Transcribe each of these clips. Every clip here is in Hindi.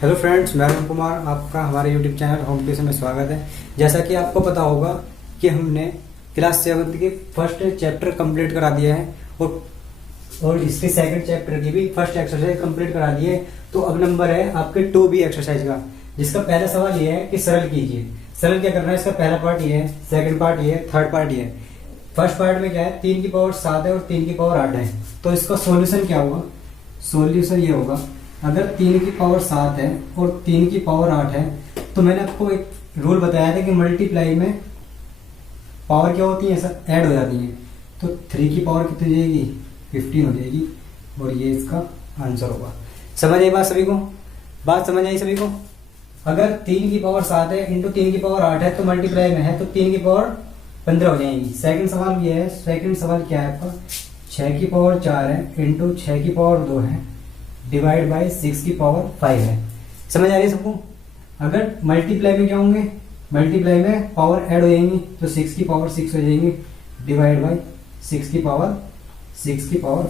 हेलो फ्रेंड्स, मैं अरुण कुमार। आपका हमारे यूट्यूब चैनल होम ट्यूशन में स्वागत है। जैसा कि आपको पता होगा कि हमने क्लास 7 के फर्स्ट चैप्टर कंप्लीट करा दिया है और इसके सेकंड चैप्टर की भी फर्स्ट एक्सरसाइज कंप्लीट करा दी है। तो अब नंबर है आपके 2B एक्सरसाइज का, जिसका पहला सवाल ये है कि सरल कीजिए। सरल क्या करना है, इसका पहला पार्ट ये है, सेकंड पार्ट ये है, थर्ड पार्ट ये है। फर्स्ट पार्ट में क्या है, 3 की पावर 7 है और 3 की पावर 8 है। तो इसका सॉल्यूशन क्या होगा, सॉल्यूशन ये होगा, अगर 3 की पावर 7 है और 3 की पावर 8 है तो मैंने आपको एक रूल बताया था कि मल्टीप्लाई में पावर क्या होती है, ऐसा ऐड हो जाती है। तो 3 की पावर कितनी हो जाएगी, 15 हो जाएगी और ये इसका आंसर होगा। समझ आई बात सभी को, बात समझ आई सभी को। अगर 3 की पावर 7 है इंटू 3 की पावर 8 है तो मल्टीप्लाई में है तो 3 की पावर 15 हो जाएगी। सेकंड सवाल ये है, सेकंड सवाल क्या है आपका, 6 की पावर 4 है इंटू 6 की पावर 2 है डिवाइड बाय 6 की पावर 5 है। समझ आ रही है सबको। अगर मल्टीप्लाई में क्या होंगे, मल्टीप्लाई में पावर ऐड हो जाएंगी तो 6 की पावर 6 हो जाएंगी डिवाइड बाय 6 की पावर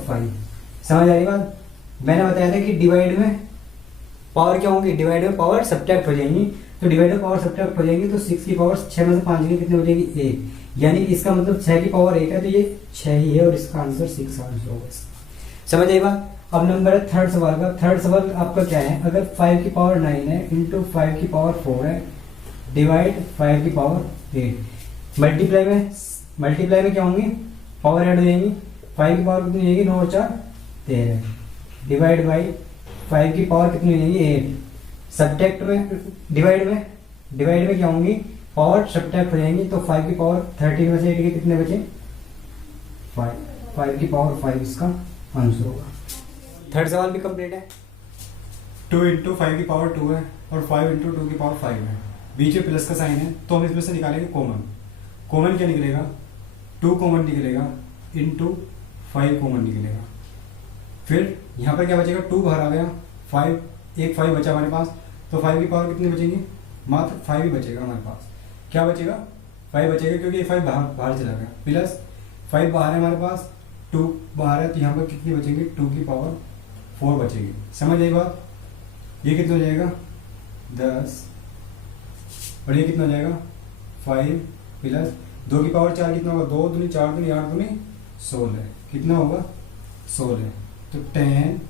5। समझ आ रही बात। मैंने बताया था कि डिवाइड में पावर क्या होंगी, डिवाइड में पावर सब्ट्रैक्ट हो जाएंगी। तो डिवाइड में पावर सब्ट्रैक्ट हो जाएंगी तो 6 की पावर 6 में से 5 की कितनी हो जाएगी, 1। यानी इसका मतलब 6 की पावर 1 है तो ये 6 ही है और इसका आंसर 6 आंसर होगा। समझ आई बात। अब नंबर है थर्ड सवाल का। थर्ड सवाल आपका क्या है, अगर 5 की पावर 9 है इंटू 5 की पावर 4 है डिवाइड 5 की पावर 8। मल्टीप्लाई में क्या होंगी, पावर ऐड हो जाएंगी। 5 की पावर कितनी हो जाएगी, 9 और 4 13 डिवाइड बाई 5 की पावर कितनी हो जाएगी, 8। सब्ट्रैक्ट में डिवाइड में क्या होंगी, पावर सब्ट्रैक्ट हो जाएंगी। तो 5 की पावर 13 में से 8 के कितने बचे, 5 की पावर 5 इसका आंसर होगा। थर्ड सवाल भी कंप्लीट है। 2 इंटू 5 की पावर 2 है और 5 इंटू 2 की पावर 5 है। बीच में प्लस का साइन है तो हम इसमें से निकालेंगे कॉमन। कॉमन क्या निकलेगा, 2 कॉमन निकलेगा इंटू 5 कॉमन निकलेगा। फिर यहाँ पर क्या बचेगा, 2 बाहर आ गया, 5 बचा हमारे पास। तो 5 की पावर कितनी बचेगी, मात्र 5 ही बचेगा हमारे पास। क्या बचेगा, 5 बचेगा क्योंकि 5 बाहर चला गया। प्लस 5 बाहर है हमारे पास, 2 बाहर है तो यहाँ पर कितनी बचेगी, 2 की पावर 4 बचेगी। समझ आई बात। ये कितना हो जाएगा, 10 और ये कितना हो जाएगा, 5 प्लस 2 की पावर 4 कितना होगा, 2 दूनी 4 दूनी 8 दूनी 16 कितना होगा, 16। तो 10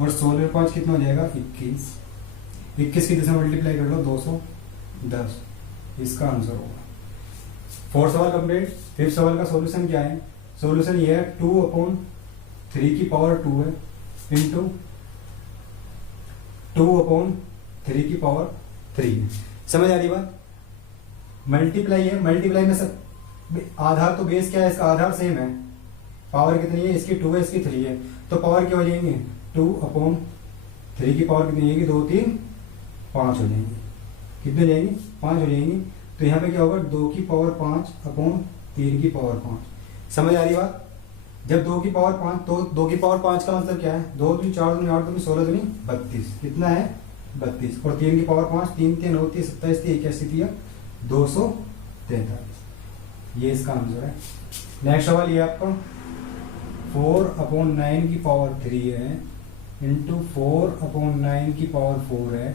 और 16 5 कितना हो जाएगा, 21 की 10 मल्टीप्लाई कर लो 210, इसका आंसर होगा। फोर्थ सवाल कंप्लीट। फिफ्थ सवाल का सॉल्यूशन क्या है, सॉल्यूशन ये है 2/3 की पावर 2 है इंटू 2/3 की पावर 3 है। समझ आ रही बात। मल्टीप्लाई है, मल्टीप्लाई में सब आधार तो बेस क्या है, इसका आधार सेम है। पावर कितनी है, इसकी 2 है इसकी 3 है तो पावर क्या हो जाएंगे, 2/3 की पावर कितनी जाएगी, 2 3 5 हो जाएंगी। कितनी हो जाएंगी, 5 हो जाएंगी। तो यहाँ पे क्या होगा, 2 की पावर 5/3 की पावर 5। समझ आ रही बात। जब 2 की पावर 5 तो 2 की पावर 5 का मतलब क्या है, 2 दूनी 4 दूनी 8 दूनी 16 दूनी 32 कितना है, 32। और 3 की पावर 5 3 3 होती है 27 थी 81 थी 243। ये इसका आंसर है। नेक्स्ट सवाल ये आपका 4/9 की पावर 3 है इंटू 4/9 की पावर 4 है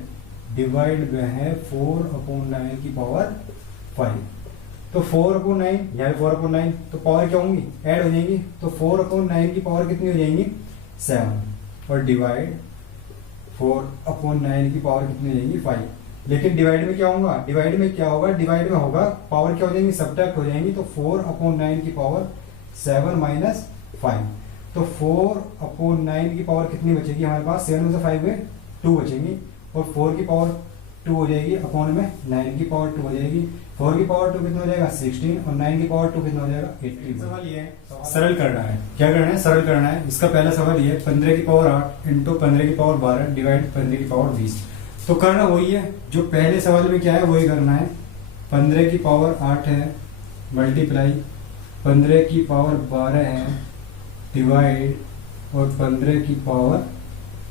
डिवाइड में है 4/9 की पावर 5। तो 4/9 यहाँ 4/9 तो पावर क्या होंगी, ऐड हो जाएंगी। तो 4/9 की पावर कितनी हो जाएंगी, 7 और डिवाइड 4/9 की पावर कितनी हो जाएंगी, 5। लेकिन डिवाइड में क्या होगा, डिवाइड में क्या होगा, डिवाइड में होगा पावर क्या हो जाएंगी, सब्ट्रैक्ट हो जाएंगी। तो 4/9 की पावर 7 माइनस 5। तो 4/9 की पावर कितनी बचेगी हमारे पास, 7 में से 5 में 2 बचेंगी और 4 की पावर 2 हो जाएगी अपॉन में 9 की पावर 2 हो जाएगी। 4 की पावर 2 कितना हो जाएगा, 16 और 9 की पावर 2 कितना हो जाएगा, 18। सवाल ये है, सरल करना है। क्या करना है, सरल करना है। इसका पहला सवाल ये है 15 की पावर 8 इंटू 15 की पावर 12 डिवाइड 15 की पावर 20। तो करना वही है जो पहले सवाल में क्या है वही करना है। 15 की पावर 8 है मल्टीप्लाई 15 की पावर 12 है डिवाइड और 15 की पावर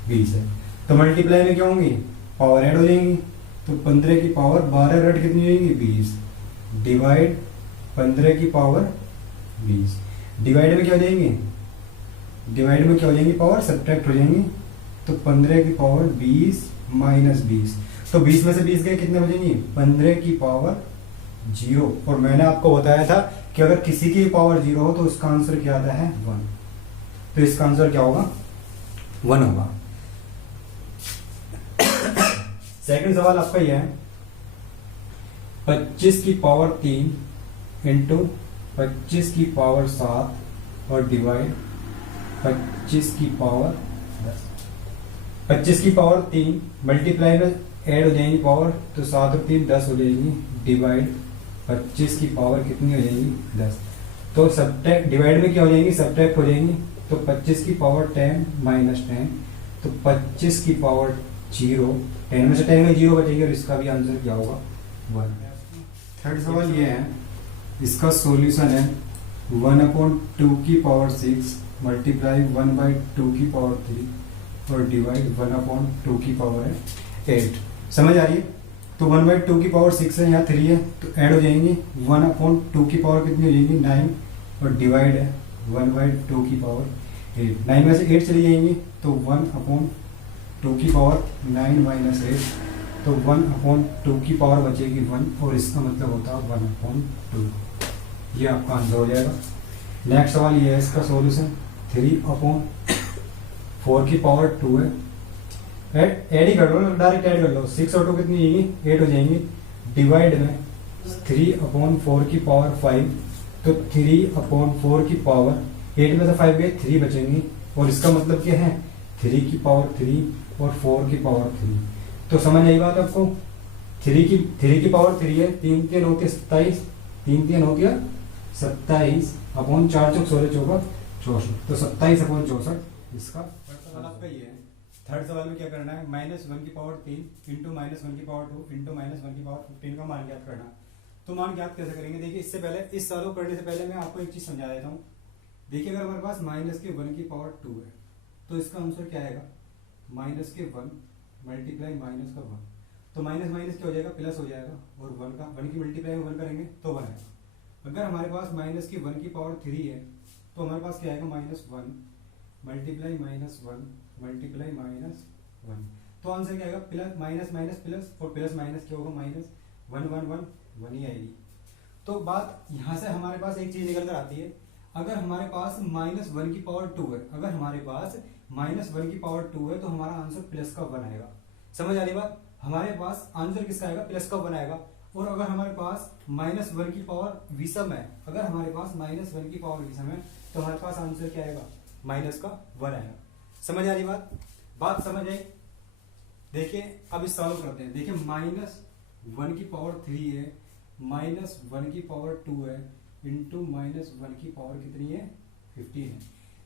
20 है। तो मल्टीप्लाई में क्या होंगी, पावर ऐड हो जाएंगी। तो 15 की पावर 12 रट कितनी हो जाएगी, 20 डिवाइड 15 की पावर 20। डिवाइड में क्या हो जाएंगी, डिवाइड में क्या हो जाएंगी, पावर सब्ट्रैक्ट हो जाएंगी। तो 15 की पावर 20 -20। तो 20 में से 20 गए कितने बचेंगे? 15 की पावर 0। और मैंने आपको बताया था कि अगर किसी की पावर 0 हो तो उसका आंसर क्या आता है? 1। तो इसका आंसर क्या होगा? 1 होगा। सेकंड सवाल आपका यह है, 25 की पावर 3 इंटू 25 की पावर 7 और डिवाइड 25 की पावर 10। 25 की पावर 3 मल्टीप्लाई में ऐड हो जाएंगी पावर, तो 7 और 3 10 हो जाएंगी, डिवाइड 25 की पावर कितनी हो जाएंगी? 10। तो सब्ट्रैक्ट, डिवाइड में क्या हो जाएंगी? सब्ट्रैक्ट हो जाएंगी। तो 25 की पावर 10 माइनस 10, तो 25 की पावर 0, 10 में से 10 में 0 बचेगी और इसका भी आंसर क्या होगा? 1। थर्ड सवाल ये है, इसका सॉल्यूशन है 1/2 की पावर 6 मल्टीप्लाई 1/2 की पावर 3 और डिवाइड 1/2 की पावर है 8। समझ आ रही है? तो 1/2 की पावर 6 है, यहाँ 3 है, तो ऐड हो जाएंगी। 1/2 की पावर कितनी हो जाएगी? 9 और डिवाइड है 1/2 की पावर 8। 9 में से 8 चली जाएंगी, तो 1/2 की पावर 9 माइनस 8, तो 1/2 की पावर बचेगी 1 और इसका मतलब होता है 1/2। ये आपका आंसर हो जाएगा। नेक्स्ट सवाल ये है, इसका सॉल्यूशन 3/4 की पावर 2 है। ऐड ही कर लो, डायरेक्ट ऐड कर लो। 6 और 2 कितनी जाएंगी? 8 हो जाएंगी, डिवाइड में 3/4 की पावर 5, तो 3/4 की पावर 8 में से 5 गए, 3 बचेंगी और इसका मतलब क्या है? 3 की पावर 3 और 4 की पावर 3। तो समझ आई बात आपको? 3 की पावर 3 है, 3 3 होती है 27, 3 3 होती है 27 अपॉन 4 चौक 16 चौका 64, तो 27/64 इसका सवाल आपका ये है। थर्ड सवाल में क्या करना है? -1 की पावर 3 इंटू -1 की पावर 2 इंटू -1 की पावर 15 का मान ज्ञात करना। तो मान ज्ञात कैसे करेंगे? देखिए, इससे पहले, इस सवाल को करने से पहले मैं आपको एक चीज समझा देता हूँ। देखिए, अगर हमारे पास -1 की पावर 2 है तो इसका आंसर क्या आएगा? -1 मल्टीप्लाई -1, तो माइनस माइनस क्या हो जाएगा? प्लस हो जाएगा, और 1 की मल्टीप्लाई में 1 करेंगे तो 1 आएगा। अगर हमारे पास -1 की पावर 3 है तो हमारे पास क्या आएगा? -1 मल्टीप्लाई -1 मल्टीप्लाई -1, तो आंसर क्या आएगा? प्लस माइनस माइनस प्लस, और प्लस माइनस क्या होगा? माइनस 1 1 1 1 ही आएगी। तो बात यहाँ से हमारे पास एक चीज निकल कर आती है, अगर हमारे पास -1 की पावर 2 है, अगर हमारे पास -1 की पावर 2 है तो हमारा आंसर प्लस का 1 आएगा। समझ आ रही बात? हमारे पास आंसर किसका आएगा? प्लस का 1 आएगा। और अगर हमारे पास -1 की पावर विषम है, अगर हमारे पास -1 की पावर विषम है तो हमारे पास आंसर क्या आएगा? माइनस का 1 आएगा। समझ आ रही बात? बात समझ आई? देखिए, अब इस सॉल्व करते हैं। देखिए, -1 की पावर 3 है, -1 की पावर 2 है, इंटू -1 की पावर कितनी है? 15 है।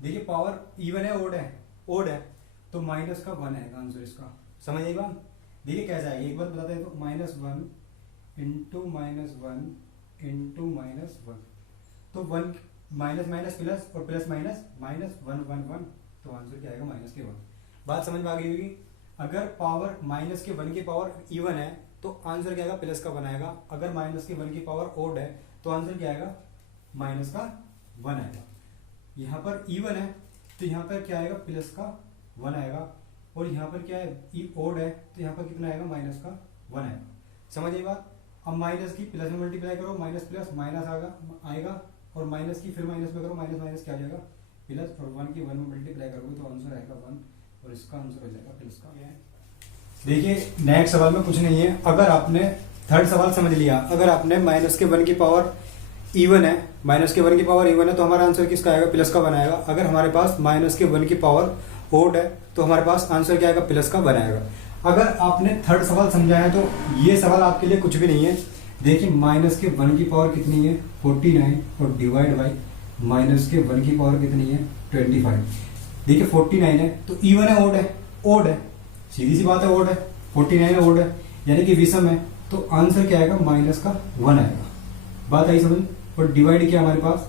देखिए, पावर इवन है, ओड है? ओड है, तो माइनस का 1 आएगा आंसर इसका। समझ आई बात? देखिए कैसा है, एक बार बताते हैं। तो -1 इंटू -1 इंटू -1, तो 1 माइनस माइनस प्लस और प्लस माइनस माइनस 1 1 1, तो आंसर क्या आएगा? -1। बात समझ में आ गई होगी? अगर पावर -1 की पावर इवन है तो आंसर क्या आएगा? प्लस का 1 आएगा। अगर -1 की पावर ओड है तो आंसर क्या आएगा? -1 आएगा। यहाँ पर इवन है तो यहाँ पर क्या आएगा? प्लस का 1 आएगा, और यहाँ पर क्या है? ओड है तो यहाँ पर कितना आएगा? -1 आएगा। समझ आई बात? अब माइनस की प्लस में मल्टीप्लाई करो, माइनस प्लस माइनस आएगा, और माइनस की फिर माइनस में करो, माइनस माइनस क्या आ जाएगा? प्लस, और 1 की 1 में मल्टीप्लाई करोगे तो आंसर आएगा 1, और इसका आंसर हो जाएगा प्लस का। देखिए, नेक्स्ट सवाल में कुछ नहीं है। अगर आपने थर्ड सवाल समझ लिया, अगर आपने -1 की पावर इवन है, -1 की पावर इवन है तो हमारा आंसर किसका आएगा? प्लस का 1 आएगा। अगर हमारे पास -1 की पावर ओड है तो हमारे पास आंसर क्या आएगा? प्लस का 1 आएगा। अगर आपने थर्ड सवाल समझा है तो ये सवाल आपके लिए कुछ भी नहीं है। देखिए, -1 की पावर कितनी है? 49, और डिवाइड बाई -1 की पावर कितनी है? 25। देखिए, 49 है तो इवन है, ओड है? ओड है, सीधी सी बात है, ओड है। 49 ओड है, यानी कि विषम है, तो आंसर क्या आएगा? -1 आएगा। बात आई समझ? और डिवाइड किया हमारे पास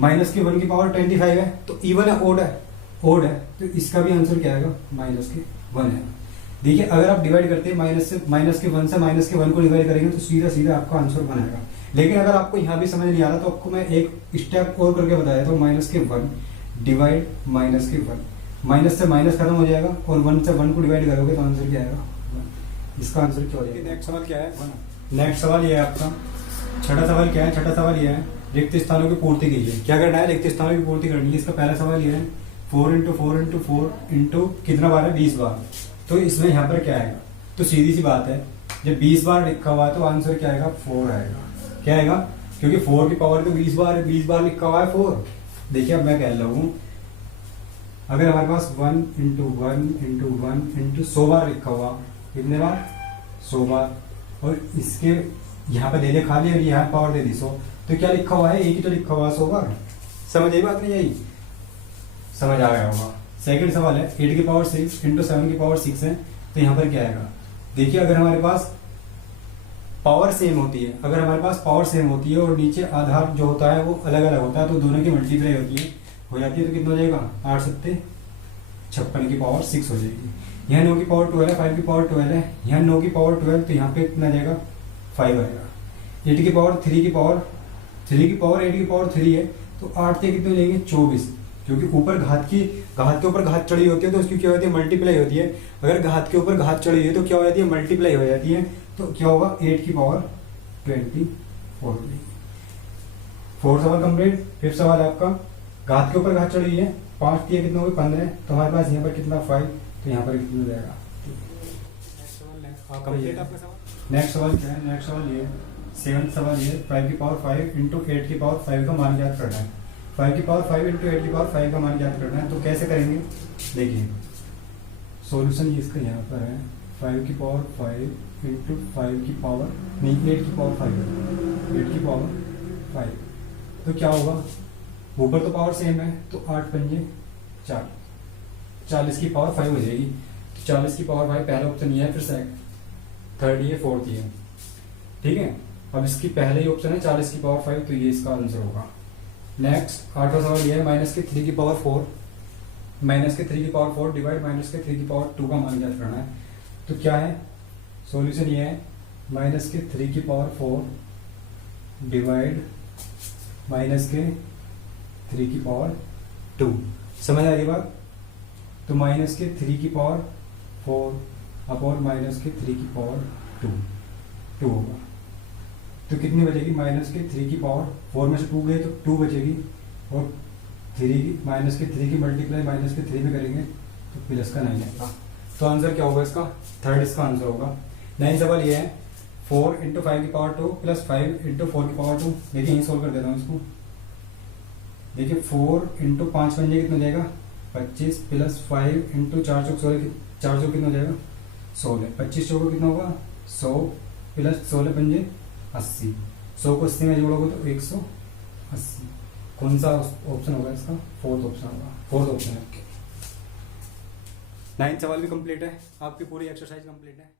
-1 की पावर 25 है, तो इवन है, ओड है? ओड है, तो इसका भी आंसर क्या आएगा? -1 आएगा। देखिए, अगर आप डिवाइड करते हैं -1 से -1 को डिवाइड करेंगे तो सीधा सीधा आपका आंसर 1 आएगा। लेकिन अगर आपको यहाँ भी समझ नहीं आ रहा तो आपको मैं एक स्टेप और करके बता देता हूँ। -1 डिवाइड -1, माइनस से माइनस खत्म हो जाएगा, और 1 से 1 को डिवाइड करोगे तो आंसर क्या आएगा? इसका आंसर क्या हो जाएगा? नेक्स्ट सवाल क्या है? नेक्स्ट सवाल ये है आपका, छठा सवाल क्या है? छठा सवाल ये है, रिक्त स्थानों की पूर्ति कीजिए। क्या करना है? रिक्त स्थानों की पूर्ति करनी है। इसका पहला सवाल ये है 4 इंटू 4 इंटू 4 इंटू कितना बार है? 20 बार। तो इसमें यहाँ पर क्या आएगा? तो सीधी सी बात है, जब 20 बार लिखा हुआ है तो आंसर क्या आएगा? 4 आएगा। क्या आएगा? क्योंकि 4 की पावर तो 20 बार है, 20 बार लिखा हुआ है 4। देखिए अब मैं कह रहा हूँ, अगर हमारे पास 1 इंटू 1 इंटू 1 इंटू 100 बार लिखा हुआ, कितने बार? 100 बार। और इसके यहाँ पे दे दे खाली और यहाँ पावर दे दी 100, तो क्या लिखा हुआ है? एक ही तो लिखा हुआ है 100 बार। समझ आई बात नहीं आई? समझ आ गया होगा। सेकंड सवाल है 8 की पावर 6 इंटू 7 की पावर 6 है, तो यहाँ पर क्या आएगा? देखिए अगर हमारे पास पावर सेम होती है, अगर हमारे पास पावर सेम होती है और नीचे आधार जो होता है वो अलग अलग होता है, तो दोनों की मल्टीप्लाई होती है, हो जाती है, तो कितना हो जाएगा? 8 सत्ते 56 की पावर 6 हो जाएगी। यहाँ 9 की पावर 12 है, 5 की पावर 12 है, यहाँ 9 की पावर 12, तो यहाँ पे कितना जाएगा? 5 आएगा। 8 की पावर 3 की पावर 8 की पावर 3 है, तो 8 से कितने लेंगे? 24, क्योंकि ऊपर घात के ऊपर घात चढ़ी होती है तो उसकी क्या होती है? मल्टीप्लाई होती है। अगर घात के ऊपर घात चढ़ी है तो क्या हो जाती है? मल्टीप्लाई हो जाती है। तो क्या होगा? 8 की पावर 24 हो जाएगी। 4 सवाल कंप्लीट। 5th सवाल है आपका, घात के ऊपर घात चढ़ी है, 5 दिया कितना होगा? 15, तो हमारे पास यहाँ पर कितना? 5, तो यहाँ पर कितना हो जाएगा? नेक्स्ट सवाल क्या है? नेक्स्ट सवाल ये 7th सवाल ये 5 की पावर 5 इंटू 8 की पावर 5 का मान ज्ञात करना है। 5 की पावर 5 इंटू 8 की पावर 5 का मान ज्ञात करना है, तो कैसे करेंगे? देखिए सॉल्यूशन इसका यहाँ पर है 5 की पावर 5 इंटू 5 की पावर नहीं 8 की पावर 5, 8 की पावर 5, तो क्या होगा? ऊपर तो पावर सेम है, तो 8 पंजे 4, 40 की पावर 5 हो जाएगी। तो 40 की पावर 5 पहला ऑप्शन ये है, फिर थर्ड ये, फोर्थ ये, ठीक है। अब इसकी पहले ही ऑप्शन है 40 की पावर 5, तो ये इसका आंसर होगा। नेक्स्ट 8वां सवाल ये है माइनस के 3 की पावर 4, माइनस के 3 की पावर 4 डिवाइड माइनस के 3 की पावर 2 का मान ज्ञात करना है। तो क्या है सॉल्यूशन? ये है माइनस के 3 की पावर 4 डिवाइड माइनस के 3 की पावर 2। समझ आ रही बात? तो माइनस के 3 की पावर 4 अपॉन माइनस के 3 की पावर 2 होगा। तो कितनी बचेगी? माइनस के 3 की पावर 4 में से 2 गए तो 2 बचेगी, और 3 माइनस के 3 की मल्टीप्लाई माइनस के 3 में करेंगे तो प्लस का 9 आएगा। तो आंसर क्या होगा इसका? थर्ड इसका आंसर होगा। 9 सवाल ये है 4 इंटू 5 की पावर 2 प्लस 5 इंटू 4 की पावर 2। देखिए यही सोल्व कर देता हूँ इसको। देखिए 4 इंटू 5 बन जाएगा, कितना हो जाएगा? 25 प्लस 5 इंटू 4 चौक 16, 4 चौक कितना हो जाएगा? 16, 25 चौक कितना होगा? 100 प्लस 16 पंजे 80, 100 को 80 में जोड़ोगे तो 180। कौन सा ऑप्शन होगा इसका? फोर्थ ऑप्शन होगा। फोर्थ ऑप्शन है। 9 सवाल भी कंप्लीट है, आपकी पूरी एक्सरसाइज कंप्लीट है।